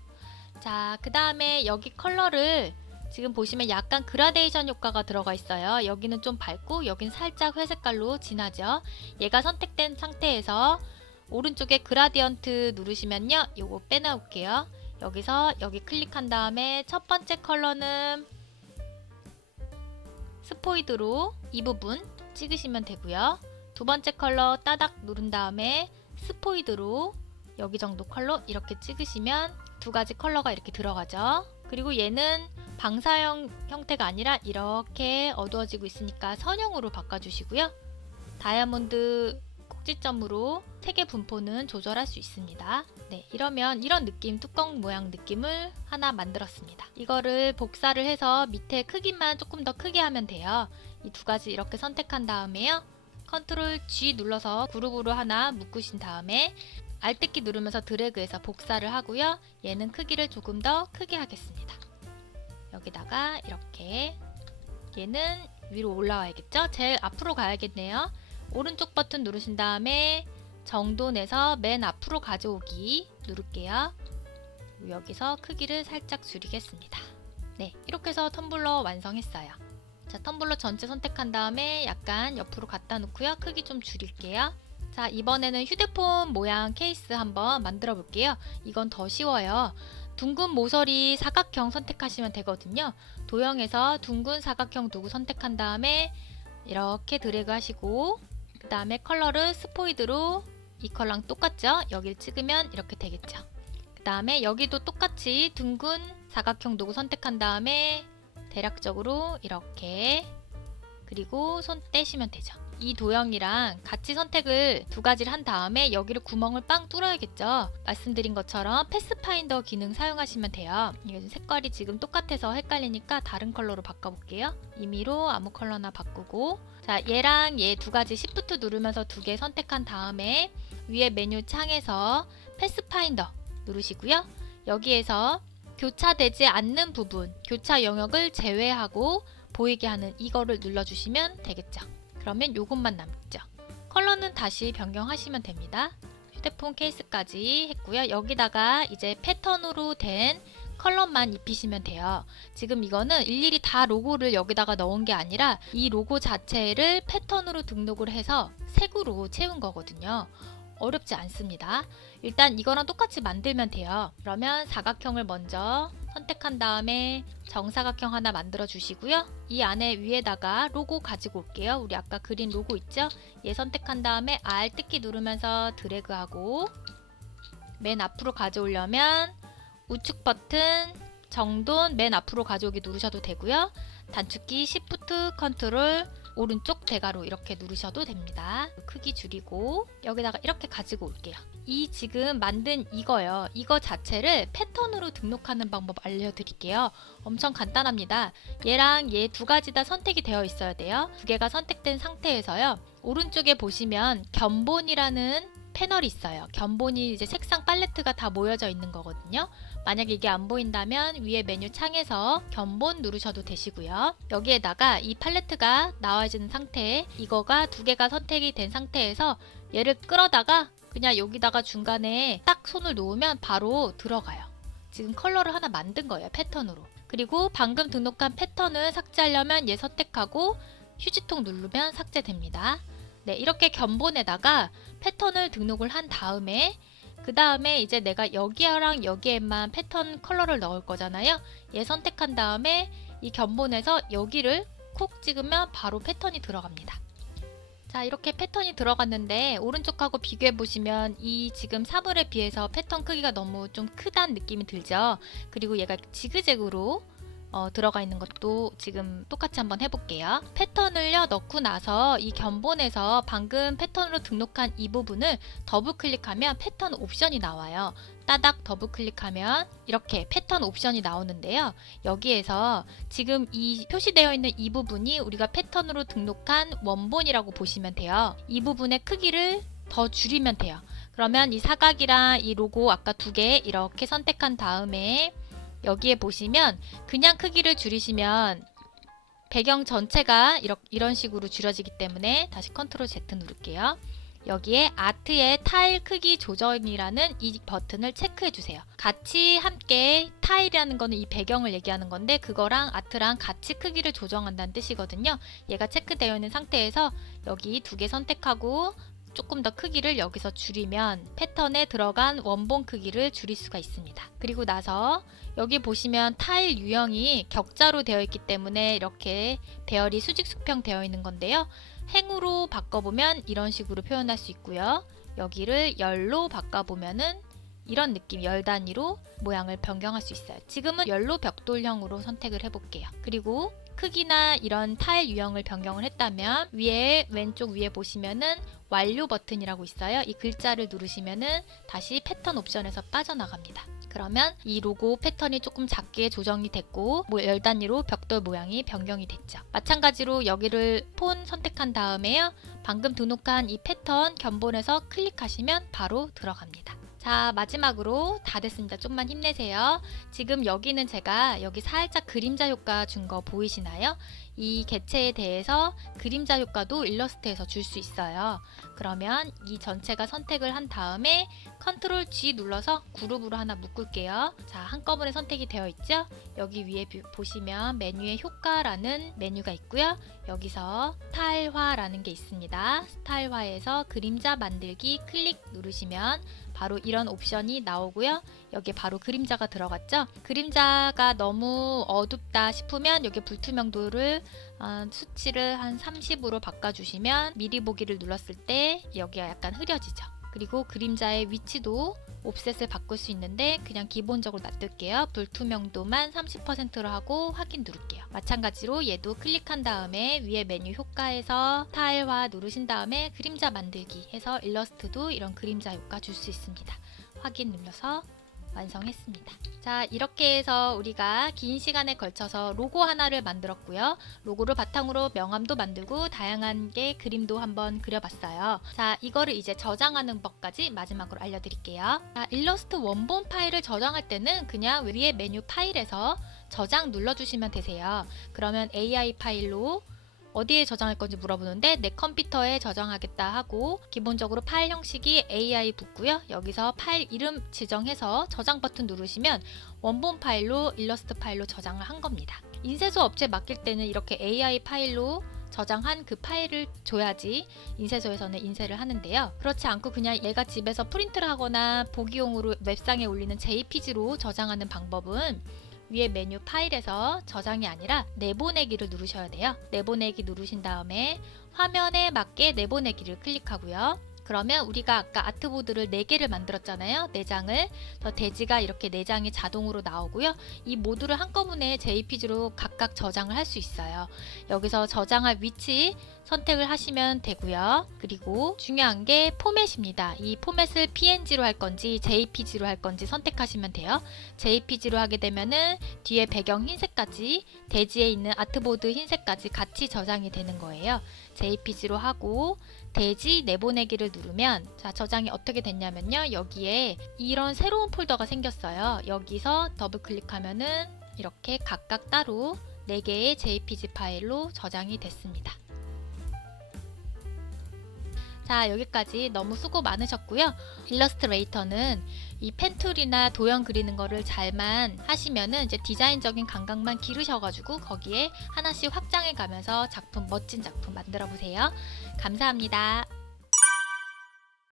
자, 그 다음에 여기 컬러를 지금 보시면 약간 그라데이션 효과가 들어가 있어요. 여기는 좀 밝고 여기는 살짝 회색깔로 진하죠. 얘가 선택된 상태에서 오른쪽에 그라디언트 누르시면요. 요거 빼놔올게요. 여기서 여기 클릭한 다음에 첫 번째 컬러는 스포이드로 이 부분 찍으시면 되고요. 두 번째 컬러 따닥 누른 다음에 스포이드로 여기 정도 컬러 이렇게 찍으시면 두 가지 컬러가 이렇게 들어가죠. 그리고 얘는 방사형 형태가 아니라 이렇게 어두워지고 있으니까 선형으로 바꿔주시고요. 다이아몬드 꼭지점으로 색의 분포는 조절할 수 있습니다. 네, 이러면 이런 느낌, 뚜껑 모양 느낌을 하나 만들었습니다. 이거를 복사를 해서 밑에 크기만 조금 더 크게 하면 돼요. 이 두 가지 이렇게 선택한 다음에요. 컨트롤 G 눌러서 그룹으로 하나 묶으신 다음에 Alt키 누르면서 드래그해서 복사를 하고요. 얘는 크기를 조금 더 크게 하겠습니다. 여기다가 이렇게 얘는 위로 올라와야겠죠? 제일 앞으로 가야겠네요. 오른쪽 버튼 누르신 다음에 정돈해서 맨 앞으로 가져오기 누를게요. 여기서 크기를 살짝 줄이겠습니다. 네, 이렇게 해서 텀블러 완성했어요. 자, 텀블러 전체 선택한 다음에 약간 옆으로 갖다 놓고요. 크기 좀 줄일게요. 자, 이번에는 휴대폰 모양 케이스 한번 만들어 볼게요. 이건 더 쉬워요. 둥근 모서리 사각형 선택하시면 되거든요. 도형에서 둥근 사각형 도구 선택한 다음에 이렇게 드래그 하시고 그 다음에 컬러를 스포이드로 이 컬러랑 똑같죠? 여기를 찍으면 이렇게 되겠죠. 그 다음에 여기도 똑같이 둥근 사각형 도구 선택한 다음에 대략적으로 이렇게 그리고 손 떼시면 되죠. 이 도형이랑 같이 선택을 두 가지를 한 다음에 여기를 구멍을 빵 뚫어야겠죠. 말씀드린 것처럼 패스파인더 기능 사용하시면 돼요. 이게 색깔이 지금 똑같아서 헷갈리니까 다른 컬러로 바꿔볼게요. 임의로 아무 컬러나 바꾸고 자, 얘랑 얘 두 가지 Shift 누르면서 두 개 선택한 다음에 위에 메뉴 창에서 패스파인더 누르시고요. 여기에서 교차되지 않는 부분, 교차 영역을 제외하고 보이게 하는 이거를 눌러주시면 되겠죠. 그러면 요것만 남죠. 컬러는 다시 변경하시면 됩니다. 휴대폰 케이스까지 했고요. 여기다가 이제 패턴으로 된 컬러만 입히시면 돼요. 지금 이거는 일일이 다 로고를 여기다가 넣은 게 아니라 이 로고 자체를 패턴으로 등록을 해서 색으로 채운 거거든요. 어렵지 않습니다. 일단 이거랑 똑같이 만들면 돼요. 그러면 사각형을 먼저 선택한 다음에 정사각형 하나 만들어 주시고요. 이 안에 위에다가 로고 가지고 올게요. 우리 아까 그린 로고 있죠? 얘 선택한 다음에 Alt키 누르면서 드래그하고 맨 앞으로 가져오려면 우측 버튼 정돈 맨 앞으로 가져오기 누르셔도 되고요. 단축키 Shift, Ctrl 오른쪽 대괄호 이렇게 누르셔도 됩니다. 크기 줄이고 여기다가 이렇게 가지고 올게요. 이 지금 만든 이거요. 이거 자체를 패턴으로 등록하는 방법 알려드릴게요. 엄청 간단합니다. 얘랑 얘 두 가지 다 선택이 되어 있어야 돼요. 두 개가 선택된 상태에서요. 오른쪽에 보시면 견본이라는 패널이 있어요. 견본이 이제 색상 팔레트가 다 모여져 있는 거거든요. 만약에 이게 안 보인다면 위에 메뉴 창에서 견본 누르셔도 되시고요. 여기에다가 이 팔레트가 나와있는 상태에 이거가 두 개가 선택이 된 상태에서 얘를 끌어다가 그냥 여기다가 중간에 딱 손을 놓으면 바로 들어가요. 지금 컬러를 하나 만든 거예요. 패턴으로. 그리고 방금 등록한 패턴을 삭제하려면 얘 선택하고 휴지통 누르면 삭제됩니다. 네, 이렇게 견본에다가 패턴을 등록을 한 다음에 그 다음에 이제 내가 여기랑 여기에만 패턴 컬러를 넣을 거잖아요. 얘 선택한 다음에 이 견본에서 여기를 콕 찍으면 바로 패턴이 들어갑니다. 자, 이렇게 패턴이 들어갔는데 오른쪽하고 비교해 보시면 이 지금 사물에 비해서 패턴 크기가 너무 좀 크다는 느낌이 들죠. 그리고 얘가 지그재그로 들어가 있는 것도 지금 똑같이 한번 해볼게요. 패턴을요 넣고 나서 이 견본에서 방금 패턴으로 등록한 이 부분을 더블 클릭하면 패턴 옵션이 나와요. 따닥 더블 클릭하면 이렇게 패턴 옵션이 나오는데요. 여기에서 지금 이 표시되어 있는 이 부분이 우리가 패턴으로 등록한 원본이라고 보시면 돼요. 이 부분의 크기를 더 줄이면 돼요. 그러면 이 사각이랑 이 로고 아까 두 개 이렇게 선택한 다음에 여기에 보시면 그냥 크기를 줄이시면 배경 전체가 이런 식으로 줄여지기 때문에 다시 컨트롤 Z 누를게요. 여기에 아트의 타일 크기 조정이라는 이 버튼을 체크해 주세요. 같이 함께 타일이라는 거는 이 배경을 얘기하는 건데 그거랑 아트랑 같이 크기를 조정한다는 뜻이거든요. 얘가 체크되어 있는 상태에서 여기 두 개 선택하고 조금 더 크기를 여기서 줄이면 패턴에 들어간 원본 크기를 줄일 수가 있습니다. 그리고 나서 여기 보시면 타일 유형이 격자로 되어 있기 때문에 이렇게 배열이 수직 수평 되어 있는 건데요. 행으로 바꿔보면 이런 식으로 표현할 수 있고요. 여기를 열로 바꿔보면은 이런 느낌 열 단위로 모양을 변경할 수 있어요. 지금은 열로 벽돌형으로 선택을 해볼게요. 그리고 크기나 이런 타일 유형을 변경을 했다면 위에 왼쪽 위에 보시면은 완료 버튼이라고 있어요. 이 글자를 누르시면은 다시 패턴 옵션에서 빠져나갑니다. 그러면 이 로고 패턴이 조금 작게 조정이 됐고 열 단위로 벽돌 모양이 변경이 됐죠. 마찬가지로 여기를 폰 선택한 다음에요. 방금 등록한 이 패턴 견본에서 클릭하시면 바로 들어갑니다. 자, 마지막으로 다 됐습니다. 좀만 힘내세요. 지금 여기는 제가 여기 살짝 그림자 효과 준 거 보이시나요? 이 개체에 대해서 그림자 효과도 일러스트에서 줄 수 있어요. 그러면 이 전체가 선택을 한 다음에 컨트롤 G 눌러서 그룹으로 하나 묶을게요. 자, 한꺼번에 선택이 되어 있죠? 여기 위에 보시면 메뉴에 효과라는 메뉴가 있고요. 여기서 스타일화라는 게 있습니다. 스타일화에서 그림자 만들기 클릭 누르시면 바로 이런 옵션이 나오고요. 여기에 바로 그림자가 들어갔죠. 그림자가 너무 어둡다 싶으면 여기 불투명도를 수치를 한 30으로 바꿔주시면 미리 보기를 눌렀을 때 여기가 약간 흐려지죠. 그리고 그림자의 위치도 옵셋을 바꿀 수 있는데 그냥 기본적으로 놔둘게요. 불투명도만 30%로 하고 확인 누를게요. 마찬가지로 얘도 클릭한 다음에 위에 메뉴 효과에서 타일화 누르신 다음에 그림자 만들기 해서 일러스트도 이런 그림자 효과 줄 수 있습니다. 확인 눌러서 완성했습니다. 자, 이렇게 해서 우리가 긴 시간에 걸쳐서 로고 하나를 만들었고요. 로고를 바탕으로 명암도 만들고 다양한 게 그림도 한번 그려봤어요. 자, 이거를 이제 저장하는 법까지 마지막으로 알려드릴게요. 자, 일러스트 원본 파일을 저장할 때는 그냥 위에 메뉴 파일에서 저장 눌러주시면 되세요. 그러면 AI 파일로 어디에 저장할 건지 물어보는데 내 컴퓨터에 저장하겠다 하고 기본적으로 파일 형식이 AI 붙고요. 여기서 파일 이름 지정해서 저장 버튼 누르시면 원본 파일로 일러스트 파일로 저장을 한 겁니다. 인쇄소 업체에 맡길 때는 이렇게 AI 파일로 저장한 그 파일을 줘야지 인쇄소에서는 인쇄를 하는데요. 그렇지 않고 그냥 얘가 집에서 프린트를 하거나 보기용으로 웹상에 올리는 JPG로 저장하는 방법은 위에 메뉴 파일에서 저장이 아니라 내보내기를 누르셔야 돼요. 내보내기 누르신 다음에 화면에 맞게 내보내기를 클릭하고요. 그러면 우리가 아까 아트보드를 4개를 만들었잖아요. 4장을. 돼지가 이렇게 4장이 자동으로 나오고요. 이 모두를 한꺼번에 JPG로 각각 저장을 할 수 있어요. 여기서 저장할 위치 선택을 하시면 되고요. 그리고 중요한 게 포맷입니다. 이 포맷을 PNG로 할 건지 JPG로 할 건지 선택하시면 돼요. JPG로 하게 되면은 뒤에 배경 흰색까지, 대지에 있는 아트보드 흰색까지 같이 저장이 되는 거예요. JPG로 하고 대지 내보내기를 누르면 자, 저장이 어떻게 됐냐면요. 여기에 이런 새로운 폴더가 생겼어요. 여기서 더블 클릭하면은 이렇게 각각 따로 4개의 JPG 파일로 저장이 됐습니다. 자, 여기까지 너무 수고 많으셨고요. 일러스트레이터는 이 펜툴이나 도형 그리는 거를 잘만 하시면은 이제 디자인적인 감각만 기르셔가지고 거기에 하나씩 확장해 가면서 멋진 작품 만들어 보세요. 감사합니다.